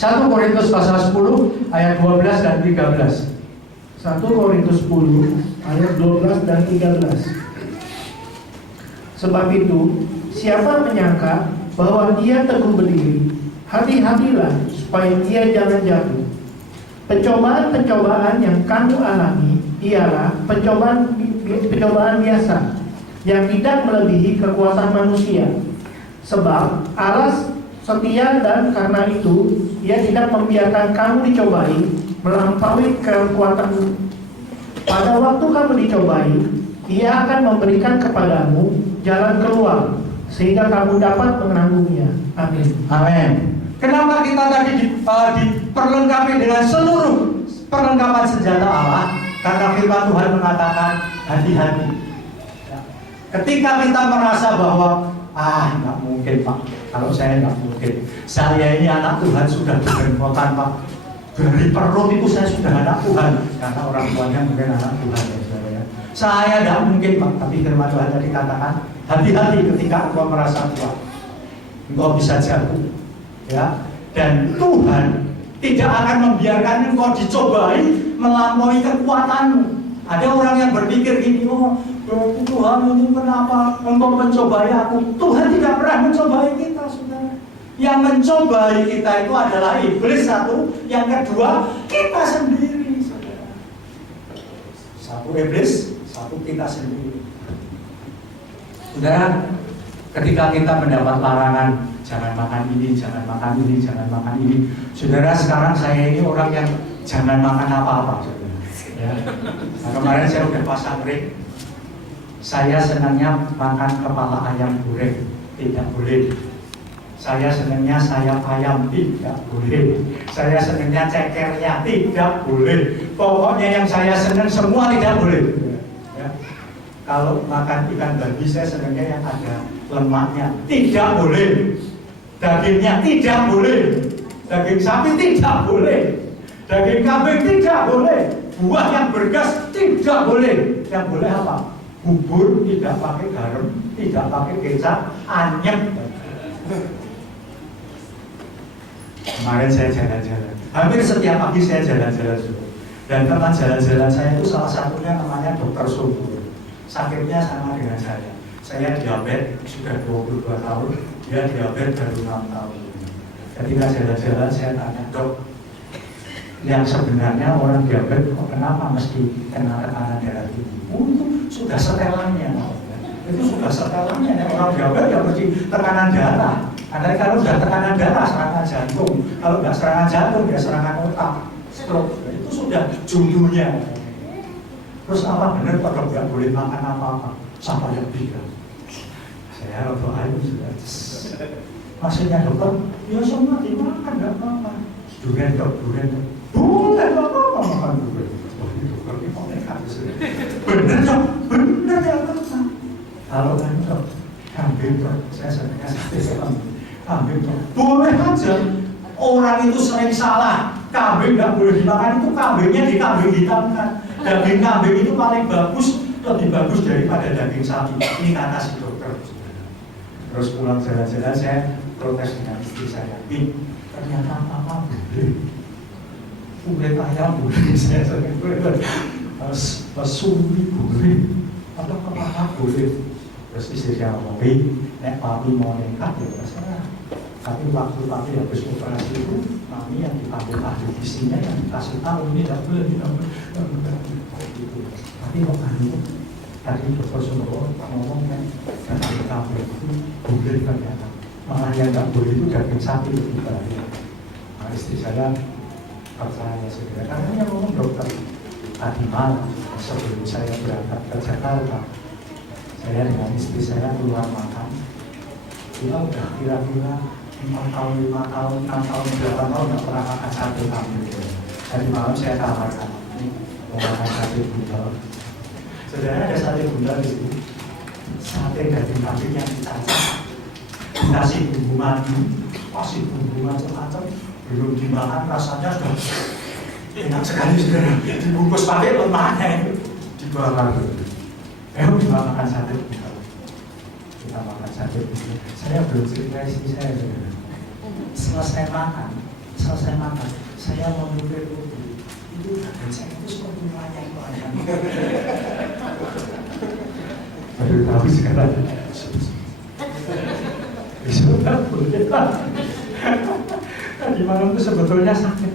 1 Korintus pasal 10 ayat 12 dan 13. 1 Korintus 10 ayat 12 dan 13. Sebab itu, siapa menyangka bahwa dia teguh berdiri, hati-hatilah supaya dia jangan jatuh. Pencobaan-pencobaan yang kamu alami ialah pencobaan biasa yang tidak melebihi kekuatan manusia. Sebab Allah setia dan karena itu Ia tidak membiarkan kamu dicobai melampaui kekuatanmu. Pada waktu kamu dicobai, Ia akan memberikan kepadamu jalan keluar sehingga kamu dapat menanggungnya. Amin. Amin. Kenapa kita tadi diperlengkapi dengan seluruh perlengkapan senjata Allah? Karena firman Tuhan mengatakan hati-hati. Ketika kita merasa bahwa nggak mungkin Pak, kalau saya nggak mungkin, saya ini anak Tuhan sudah berkekuatan Pak, dari perut itu saya sudah anak Tuhan, karena orang tuanya mungkin anak Tuhan ya saudara. Saya nggak mungkin Pak, tapi firman Tuhan tadi katakan hati-hati ketika engkau merasa kuat, engkau bisa jatuh, ya. Dan Tuhan tidak akan membiarkan engkau dicobai melampaui kekuatanmu. Ada orang yang berpikir gini, Tuhan ini kenapa engkau mencobai aku? Tuhan tidak pernah mencobai kita, saudara. Yang mencobai kita itu adalah iblis satu, yang kedua kita sendiri, saudara. Satu iblis, satu kita sendiri. Saudara, ketika kita mendapat larangan, jangan makan ini, jangan makan ini, jangan makan ini. Saudara, sekarang saya ini orang yang jangan makan apa-apa, saudara. Ya. Nah, kemarin saya udah pasang ring. Saya senangnya makan kepala ayam goreng, tidak boleh. Saya senangnya sayap ayam, tidak boleh. Saya senangnya cekernya, tidak boleh. Pokoknya yang saya senang semua tidak boleh. Ya. Kalau makan ikan babi, saya senangnya yang ada lemaknya, tidak boleh. Dagingnya tidak boleh. Daging sapi tidak boleh. Daging kambing tidak boleh. Buah yang bergas tidak boleh. Yang boleh apa? Bubur tidak pakai garam, tidak pakai kecap, anyep. Kemarin saya jalan-jalan, hampir setiap pagi saya jalan-jalan. Dan teman jalan-jalan saya itu salah satunya namanya Dr. Subur. Sakitnya sama dengan saya. Saya diabetes sudah 22 tahun, dia diabetes baru 6 tahun. Ketika jalan-jalan saya tanya, Dok, yang sebenarnya orang diabetes kok kenapa mesti kena tekanan darah tinggi? Itu sudah setelannya, itu sudah setelannya. Orang diabetes ya mesti tekanan darah. Karena kalau sudah tekanan darah serangan jantung, kalau nggak serangan jantung ya serangan otak, stroke. Itu sudah jumlahnya. Terus apa benar kalau nggak boleh makan apa-apa? Sampai lebih kan? Saya rodo ayu sudah. Maksudnya dokter, ya semua dimakan nggak apa-apa. Durian dok, durian dok. Bukan apa-apa makan durian. Oh ini dokter ini mau nekat. Bener dok, bener ya dokter. Kalau kan dok, kambing dok, saya sebenarnya sate kambing. Kambing dok, boleh aja. Orang itu sering salah. Kambing nggak boleh dimakan, itu kambingnya dikambing hitamkan. Daging kambing itu paling bagus, lebih bagus daripada daging sapi. Ini kata si dokter. Terus pulang jalan-jalan saya protes dengan istri saya. Ternyata apa boleh. Kulit ayam boleh, saya sering boleh. Sumbi boleh. Apa kepala boleh. Terus istri saya ngomong, nek papi mau nekat ya terserah. Tapi waktu papi habis operasi itu, mami yang dipanggil ahli gizinya yang dikasih tahu ini tidak boleh, tidak boleh. Tapi kok anu tadi dokter Sumbawa ngomong kan daging kambing itu boleh ternyata. Malah yang nggak boleh itu daging sapi lebih bahaya. Nah, istri saya percaya saudara. Karena yang ngomong dokter tadi malam sebelum saya berangkat ke Jakarta, saya dengan istri saya keluar makan. Kita udah kira-kira 4 tahun, 5 tahun, 6 tahun, 8 tahun nggak pernah makan sate kambing. Tadi malam saya tawarkan ini mau makan sate bundal. Saudara ada sate bundal di sini. Sate daging kambing yang dicacah, dikasih bumbu madu, kasih bumbu macam-macam, belum dimakan rasanya sudah enak sekali saudara. Dibungkus pakai lemaknya itu dibakar. Makan sate bundal. Kita makan sate bundal. Saya belum cerita istri saya saudara. Selesai selesai makan, saya mau nyupir mobil. Itu dan saya itu seperti melayang. Baru tahu sekarang. Tadi malam itu sebetulnya sakit.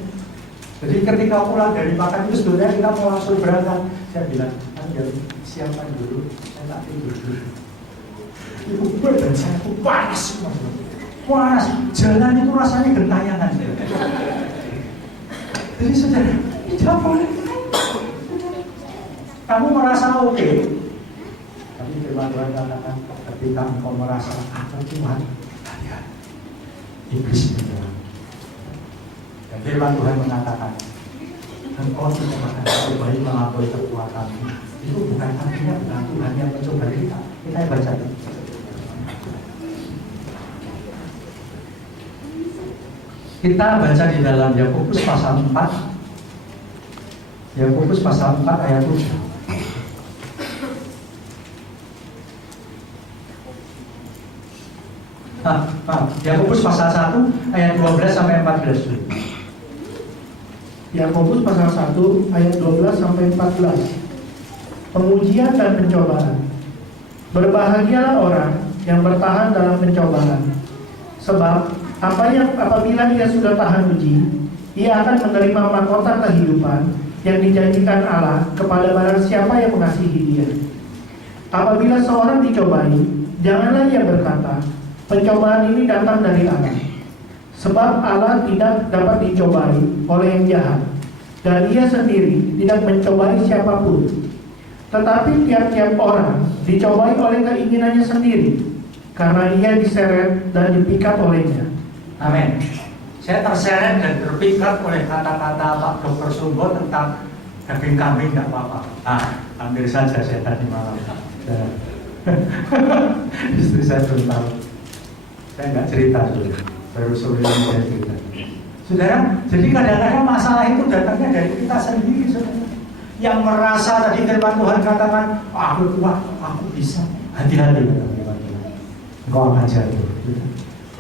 Jadi ketika pulang dari makan itu sebetulnya kita mau langsung berangkat. Saya bilang, ya siapkan dulu, saya tak tidur dulu. Ibu badan saya itu panas semua. Panas, jalan itu rasanya gentayangan. Jadi saudara, tidak boleh. Kamu merasa oke, tapi firman Tuhan katakan ketika engkau merasa aku Tuhan, hati-hati, iblis menyerang. Dan firman Tuhan mengatakan, engkau tidak akan cobai melampaui kekuatanmu. Itu bukan artinya bukan Tuhan yang mencoba kita. Kita baca dulu. Kita baca di dalam Yakobus pasal 4. Yakobus pasal 4 ayat 7. Yakobus pasal 1 ayat 12 sampai 14. Yakobus pasal 1 ayat 12 sampai 14. Pengujian dan pencobaan. Berbahagialah orang yang bertahan dalam pencobaan. Sebab apabila ia sudah tahan uji, ia akan menerima mahkota kehidupan yang dijanjikan Allah kepada barang siapa yang mengasihi dia. Apabila seorang dicobai, janganlah ia berkata, pencobaan ini datang dari Allah. Sebab Allah tidak dapat dicobai oleh yang jahat, dan ia sendiri tidak mencobai siapapun. Tetapi tiap-tiap orang dicobai oleh keinginannya sendiri, karena ia diseret dan dipikat olehnya. Amin. Saya terseret dan terpikat oleh kata-kata Pak Dr. Sumbo tentang daging kambing tidak apa-apa. Ambil saja saya tadi malam. Istri saya belum tahu. Saya nggak cerita dulu. Baru sore ini saya cerita. Saudara, jadi kadang-kadang masalah itu datangnya dari kita sendiri, saudara. Yang merasa tadi firman Tuhan katakan, aku kuat, aku bisa. Hati-hati kata firman Tuhan. Engkau akan jatuh.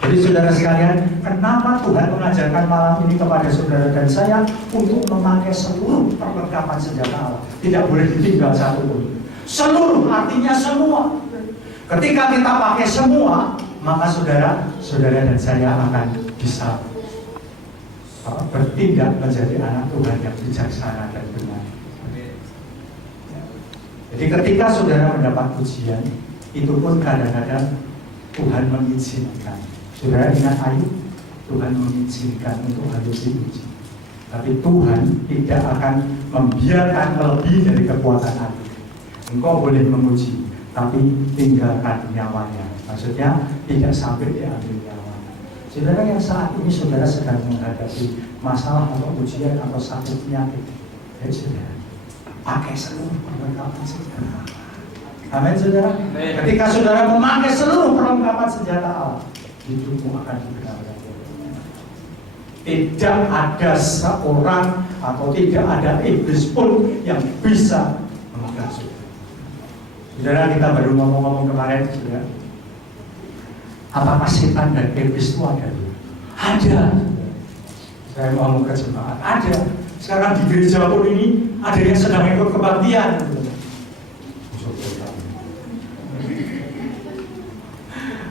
Jadi saudara sekalian, kenapa Tuhan mengajarkan malam ini kepada saudara dan saya untuk memakai seluruh perlengkapan senjata Allah? Tidak boleh ditinggal satu pun. Seluruh artinya semua. Ketika kita pakai semua, maka saudara dan saya akan bisa bertindak menjadi anak Tuhan yang bijaksana dan benar. Jadi ketika saudara mendapat ujian, itu pun kadang-kadang Tuhan mengizinkan. Saudara ingat Ayub, Tuhan mengizinkan untuk harus diuji. Tapi Tuhan tidak akan membiarkan lebih dari kekuatan Ayub. Engkau boleh menguji, tapi tinggalkan nyawanya. Maksudnya tidak sampai diambil nyawanya. Saudara yang saat ini saudara sedang menghadapi masalah atau ujian atau sakit penyakit, ya saudara, pakai seluruh perlengkapan senjata. Amin saudara. Ketika saudara memakai seluruh perlengkapan senjata Allah, hidupmu akan dibenarkan. Tidak ada seorang atau tidak ada iblis pun yang bisa memegang saudara. Saudara, kita baru ngomong-ngomong kemarin, saudara. Apakah setan dan iblis itu ada? Ada. Saya ngomong ke jemaat, ada. Sekarang di gereja pun ini ada yang sedang ikut kebaktian.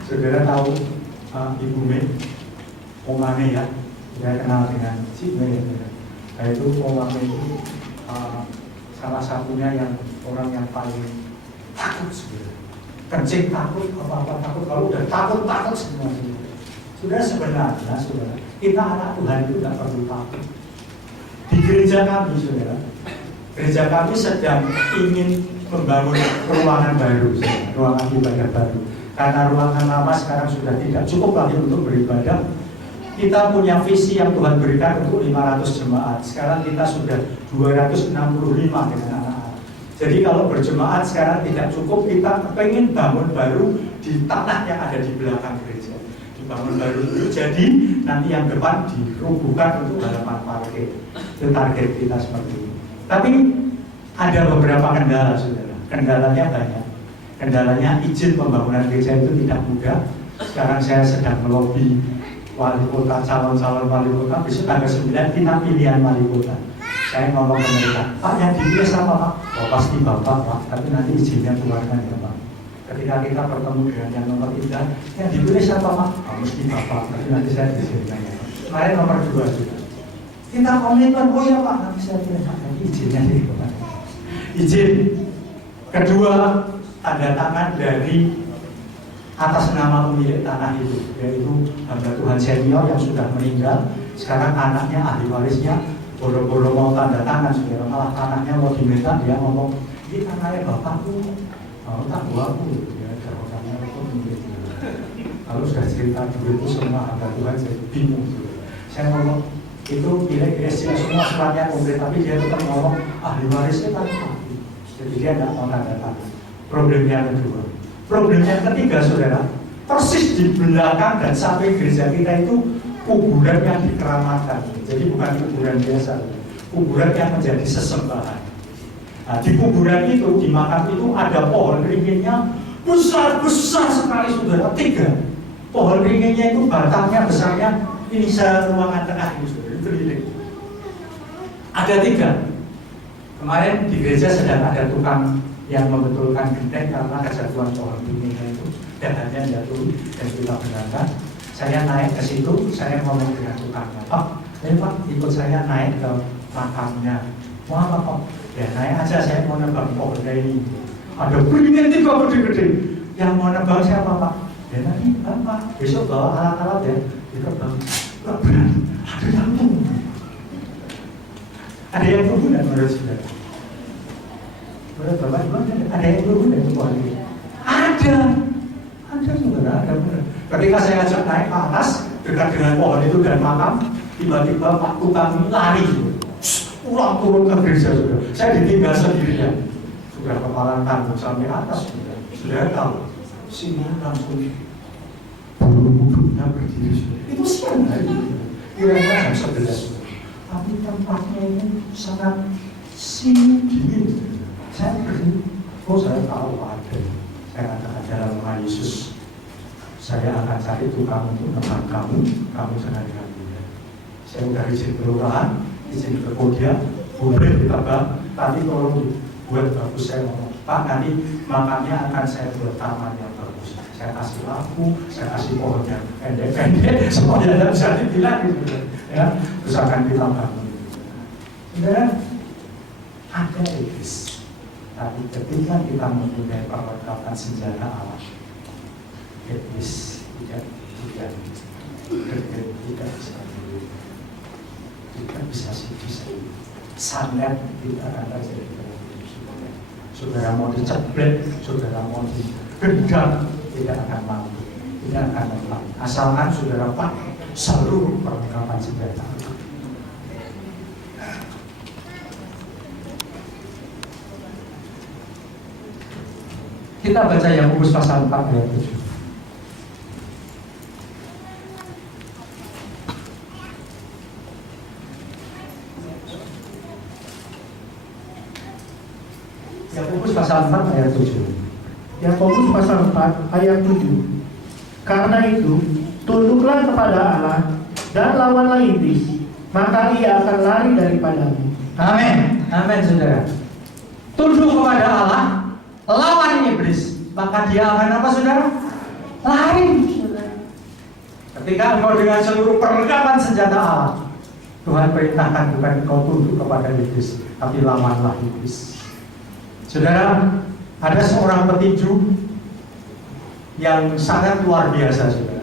Saudara tahu Ibu Mei, Omane ya, saya kenal dengan si Mei. Nah itu Omane itu salah satunya yang orang yang paling takut sebenarnya. Kencing takut, apa-apa takut, kalau udah takut semua. Sudah sebenarnya, saudara, kita anak Tuhan itu tidak perlu takut. Di gereja kami, saudara, gereja kami sedang ingin membangun ruangan baru, saudara, ruangan ibadah baru. Karena ruangan lama sekarang sudah tidak cukup lagi untuk beribadah. Kita punya visi yang Tuhan berikan untuk 500 jemaat. Sekarang kita sudah 265 dengan anak-anak. Jadi kalau berjemaat sekarang tidak cukup, kita pengen bangun baru di tanah yang ada di belakang gereja. Dibangun baru dulu, jadi nanti yang depan dirubuhkan untuk halaman parkir. Itu target kita seperti ini. Tapi ada beberapa kendala, saudara. Kendalanya banyak. Kendalanya izin pembangunan gereja itu tidak mudah. Sekarang saya sedang melobi wali kota, calon-calon wali kota, besok tanggal 9 kita pilihan wali kota. Saya ngomong ke mereka, Pak yang dipilih siapa Pak? Oh pasti Bapak Pak, tapi nanti izinnya keluarkan ya Pak. Ketika kita bertemu dengan yang nomor 3, yang dipilih siapa Pak? Oh mesti Bapak, tapi nanti saya izinkan ya Pak. Kemarin nomor 2 juga. Kita komitmen, oh ya Pak, nanti saya pilih Pak, nanti izinnya sih Pak. Izin. Kedua, tanda tangan dari atas nama pemilik tanah itu, yaitu hamba Tuhan senior yang sudah meninggal. Sekarang anaknya, ahli warisnya, boro-boro mau tanda tangan, saudara, malah tanahnya mau diminta, dia ngomong, ini tanahnya bapakku, mau tak buahku, ya, jawabannya pun begitu. Kalau sudah cerita dulu itu semua hamba Tuhan jadi bingung. Saya ngomong, itu pilih semua suratnya komplit, tapi dia tetap ngomong, ahli warisnya tak buahku. Jadi dia tidak mau tanda tangan. Problemnya kedua. Problemnya ketiga, saudara, persis di belakang dan samping gereja kita itu kuburan yang dikeramatkan. Jadi bukan kuburan biasa, kuburan yang menjadi sesembahan. Nah, di kuburan itu, di makam itu ada pohon ringinnya besar-besar sekali, saudara, 3. Pohon ringinnya itu batangnya besarnya ini ruangan tengah ini, saudara, keliling. Ada 3. Kemarin di gereja sedang ada tukang yang membetulkan genteng karena kejatuhan pohon ringinnya itu dahannya jatuh dan kita berangkat. Saya naik ke situ, saya ngomong dengan tukangnya, Pak, Pak, ikut saya naik ke makamnya. Mau apa Pak? Ya naik aja, saya mau nebang pohonnya ini. Ada beringin 3 gede-gede. Yang mau nebang siapa Pak? Ya nanti Pak, besok bawa alat-alat ya. Kita bang, nggak berani. Ada yang tunggu. Ada yang tunggu dan menurut saudara. Menurut Bapak ada yang tunggu dan pohon ini. Ada saudara, ada benar. Ketika saya ajak naik ke atas dekat dengan pohon itu dan makam, tiba-tiba Pak tukang lari, pulang turun ke gereja sudah. Saya ditinggal sendirian. Sudah kepala tanggung sampai atas sudah tahu. Sini langsung bulu-bulunya berdiri sudah. Itu siang hari. Kira-kira jam 11. Tapi tempatnya ini sangat dingin. Saya berdiri. Oh saya tahu ada. Saya katakan dalam nama Yesus, saya akan cari tukang untuk nebang kamu jangan dengan dia. Saya sudah izin kelurahan, izin ke Kodia, boleh ditebang, tapi tolong buat bagus. Saya ngomong, Pak nanti makamnya akan saya buat taman yang bagus. Saya kasih lampu, saya kasih pohon yang pendek-pendek, supaya tidak bisa dibilang gitu. Ya, terus akan kita bangun. Saudara, ada iblis. Tapi ketika kita mempunyai perlengkapan senjata Allah, iblis tidak bisa sangat tidak akan terjadi dalam hidup saudara. Saudara mau diceplek, saudara mau digendam, tidak akan mampu, tidak akan mempan. Asalkan saudara pakai seluruh perlengkapan senjata. Kita baca Yakobus pasal 4 ayat 7. Yakobus pasal 4 ayat 7. Yakobus pasal 4 ayat 7. Karena itu, tunduklah kepada Allah dan lawanlah iblis, maka ia akan lari daripadamu. Amin. Amin, saudara. Tunduk kepada Allah, lawan iblis, maka dia akan apa, saudara? Lari. Ketika engkau dengan seluruh perlengkapan senjata Allah, Tuhan perintahkan bukan engkau tunduk kepada iblis, tapi lawanlah iblis. Saudara, ada seorang petinju yang sangat luar biasa, saudara.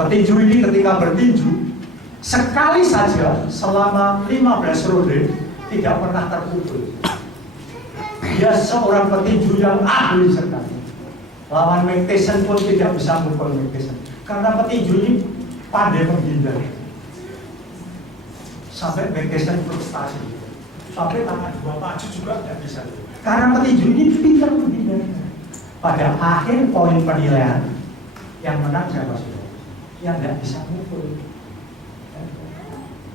Petinju ini ketika bertinju, sekali saja selama 15 ronde tidak pernah terpukul. Dia seorang petinju yang ahli sekali. Lawan Mike Tyson pun tidak bisa mukul Mike Tyson, karena petinju ini pandai menghindar. Sampai Mike Tyson frustasi, sampai tangan 2 maju juga tidak bisa. Karena petinju ini pintar menghindar. Pada akhir poin penilaian, yang menang siapa saudara? Yang tidak bisa mukul,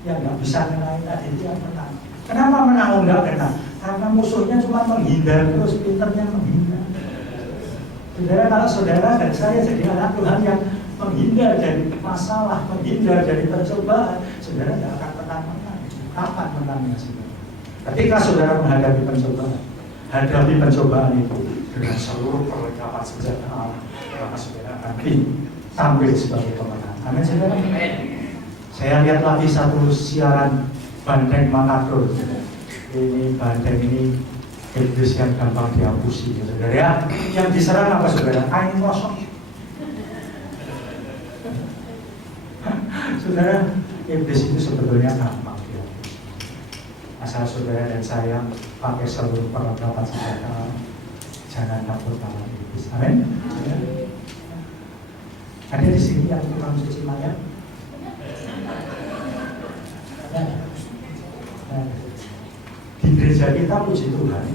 yang tidak bisa menang tadi itu yang menang. Kenapa menang? Oh enggak kena. Karena musuhnya cuma menghindar terus, pinternya menghindar. Saudara, kalau saudara dan saya jadi anak Tuhan yang menghindar dari masalah, menghindar dari pencobaan, saudara tidak akan pernah menang. Kapan menangnya saudara? Ketika saudara menghadapi pencobaan, hadapi pencobaan itu dengan seluruh perlengkapan senjata Allah, maka saudara akan tampil sebagai pemenang. Amin saudara. Saya lihat lagi satu siaran Banteng Makassar. Ini Banteng ini iblis yang gampang dihapusi, saudara ya. Yang diserang apa saudara? Kain kosong. Saudara, iblis itu sebetulnya gampang ya. Asal saudara dan saya pakai seluruh perlengkapan senjata, jangan takut lawan iblis. Amin. Ada di sini yang tukang cuci mayat? Di gereja kita puji Tuhan,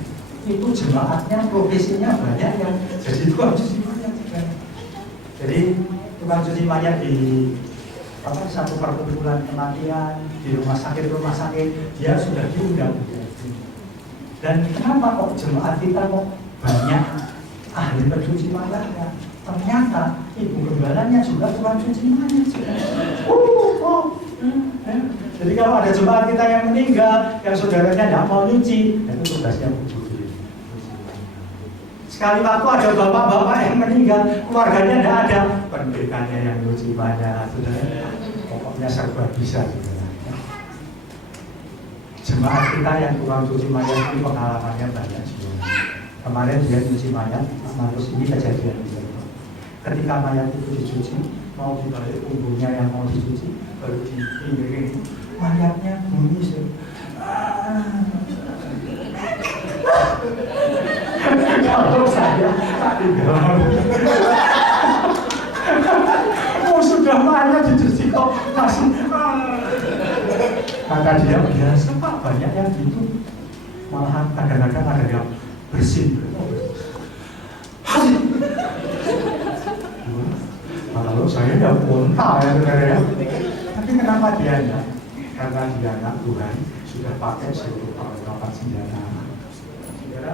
itu jemaatnya profesinya banyak yang jadi tukang cuci mayat. Jadi tukang cuci mayat di satu perkumpulan kematian, di rumah sakit dia sudah diundang. Dan kenapa kok jemaat kita kok banyak ahli pencuci mayatnya? Ternyata ibu gembalanya juga tukang cuci mayat. Jadi kalau ada jemaat kita yang meninggal, yang saudaranya tidak mau nyuci, itu tugasnya cuci. Sekali waktu ada bapak-bapak yang meninggal, keluarganya tidak ada, pendekanya yang nyuci mayat. Pokoknya serba bisa. Jemaat kita yang tukang cuci mayat ini pengalamannya banyak. Kemarin dia nyuci mayat, terus ini kejadian dia. Ketika mayat itu dicuci, mau dibalik punggungnya yang mau dicuci, baru dipiringin, mayatnya bunyi sih. Kalau saya tadi sudah mayat dicuci kok masih. Kata dia biasa Pak, banyak yang gitu. Malahan kadang-kadang ada yang bersin. Kalau saya ya muntah ya saudara ya. Tapi kenapa dia enggak? Karena dia anak Tuhan sudah pakai seluruh perlengkapan senjata. Saudara,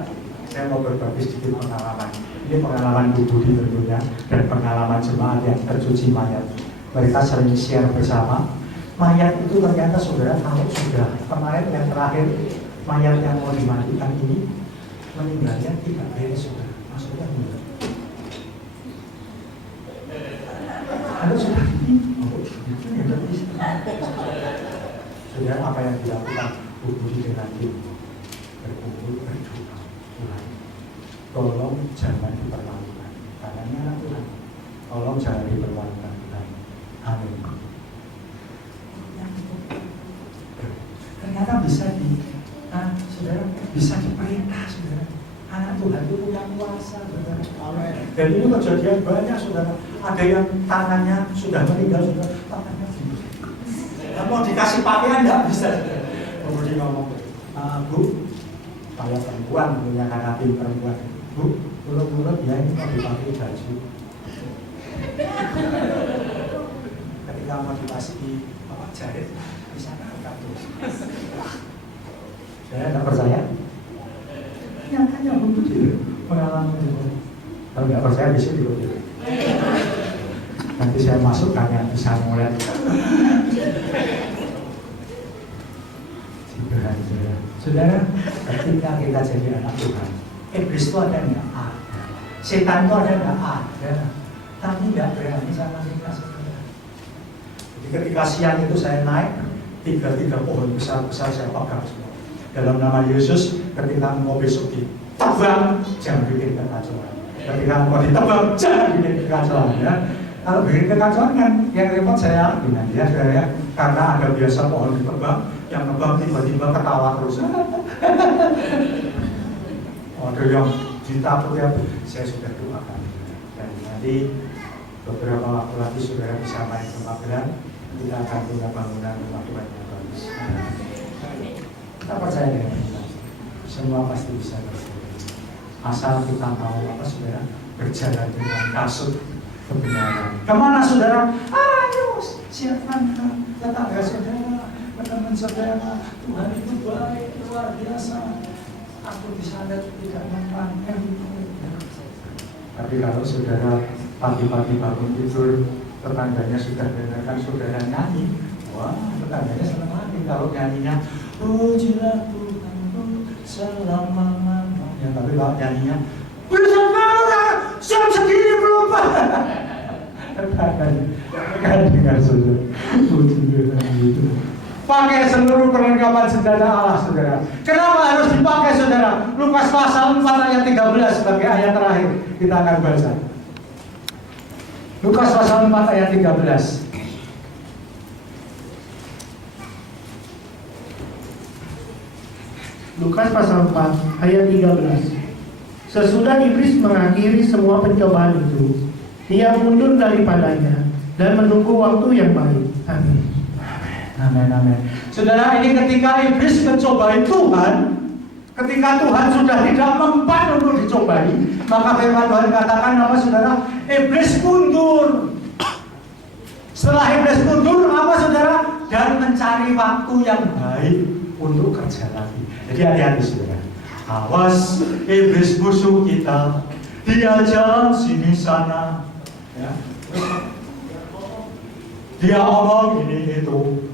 saya mau berbagi sedikit pengalaman. Ini pengalaman Bu Budi tentunya dan pengalaman jemaat yang tercuci mayat. Mereka sering share bersama. Mayat itu ternyata saudara kalau sudah kemarin yang terakhir mayat yang mau dimandikan ini meninggalnya tidak beres saudara. Maksudnya enggak. Kalau sudah ini, saudara apa yang dilakukan Bu Budi dengan tim berkumpul berdoa. Tolong jangan dipermalukan, karena ini anak Tuhan. Tolong jangan dipermalukan Tuhan. Amin. Ternyata bisa saudara bisa diperintah saudara. Anak Tuhan itu punya kuasa saudara. Dan ini kejadian banyak saudara. Ada yang tangannya sudah meninggal saudara, tangannya gitu. Mau dikasih pakaian nggak bisa saudara. Kemudian ngomong, Bu, saya perempuan punya kakak tim perempuan. Bu, mulut ya ini mau dipakai baju. Ketika mau dikasih jahit, di sana angkat terus. Saya tidak percaya. Nyatanya begitu pengalaman itu. Kalau nggak percaya bisa diukur. Nanti saya masuk kalian bisa mulai. Saudara, ketika kita jadi anak Tuhan, iblis itu ada nggak? Ada. Setan itu ada nggak? Ada. Tapi nggak berani sama kita saudara. Jadi ketika siang itu saya naik, tiga pohon besar-besar saya pegang semua. Dalam nama Yesus, ketika engkau besok ditebang, jangan bikin kekacauan. Ketika engkau ditebang, jangan bikin kekacauan. Ya. Kalau bikin kekacauan kan, yang repot saya bilang ya, saudara. Karena ada biasa pohon ditebang, yang nebang tiba-tiba ketawa terus. Ada yang ditakut ya, saya sudah doakan. Dan nanti beberapa waktu lagi saudara bisa main ke Magelang, kita akan punya bangunan rumah Tuhan yang bagus. Kita percaya dengan kita, semua pasti bisa terjadi. Asal kita mau saudara berjalan dengan kasut kebenaran. Kemana saudara? Ayo siapkan tetangga saudara, teman saudara. Tuhan itu baik, luar biasa. Aku di sana tidak mempan. Tapi kalau saudara pagi-pagi bangun tidur, tetangganya sudah dengarkan saudara nyanyi, wah tetangganya senang lagi kalau nyanyinya pujilah Tuhanku selama-lamanya. Tapi kalau nyanyinya bisa banget, jam segini belum Pak. Kan dengar saudara, puji Tuhan gitu. Pakai seluruh perlengkapan senjata Allah, saudara. Kenapa harus dipakai, saudara? Lukas pasal 4 ayat 13 sebagai ayat terakhir kita akan baca. Lukas pasal 4 ayat 13. Lukas pasal 4 ayat 13. Sesudah iblis mengakhiri semua pencobaan itu, ia mundur daripadanya dan menunggu waktu yang baik. Amin. Amin, amin. Saudara, ini ketika iblis mencobai Tuhan, ketika Tuhan sudah tidak mempan untuk dicobai, maka firman Tuhan katakan apa, saudara? Iblis mundur. Setelah iblis mundur, apa, saudara? Dan mencari waktu yang baik untuk kerja lagi. Jadi hati-hati, saudara. Awas, iblis musuh kita. Dia jalan sini sana, ya. Dia omong ini itu.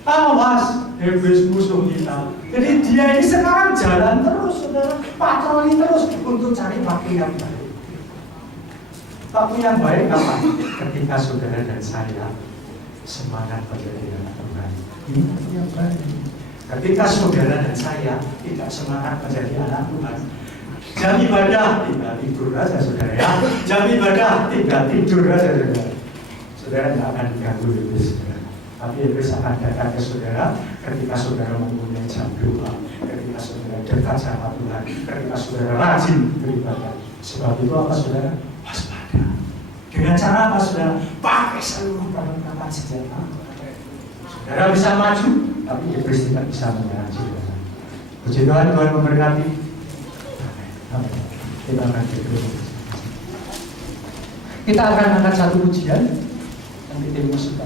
Awas, iblis musuh kita. Jadi dia ini sekarang jalan terus, saudara, patroli terus untuk cari waktu yang baik. Waktu yang baik apa? Ketika saudara dan saya semangat menjadi anak Tuhan. Ini waktu yang baik. Ketika saudara dan saya tidak semangat menjadi anak Tuhan, jam ibadah tinggal tidur aja, saudara ya. Jam ibadah tinggal tidur aja, saudara. Saudara tidak akan diganggu iblis, saudara. Tapi iblis akan datang ke saudara ketika saudara mempunyai jam doa, ketika saudara dekat sama Tuhan, ketika saudara rajin beribadah. Sebab itu apa, saudara? Waspada. Dengan cara apa, saudara? Pakai seluruh perlengkapan senjata. Saudara bisa maju, tapi iblis tidak bisa menyerang saudara. Puji Tuhan, Tuhan memberkati. Amin. Kita akan berdoa. Kita akan angkat satu pujian yang kita musik.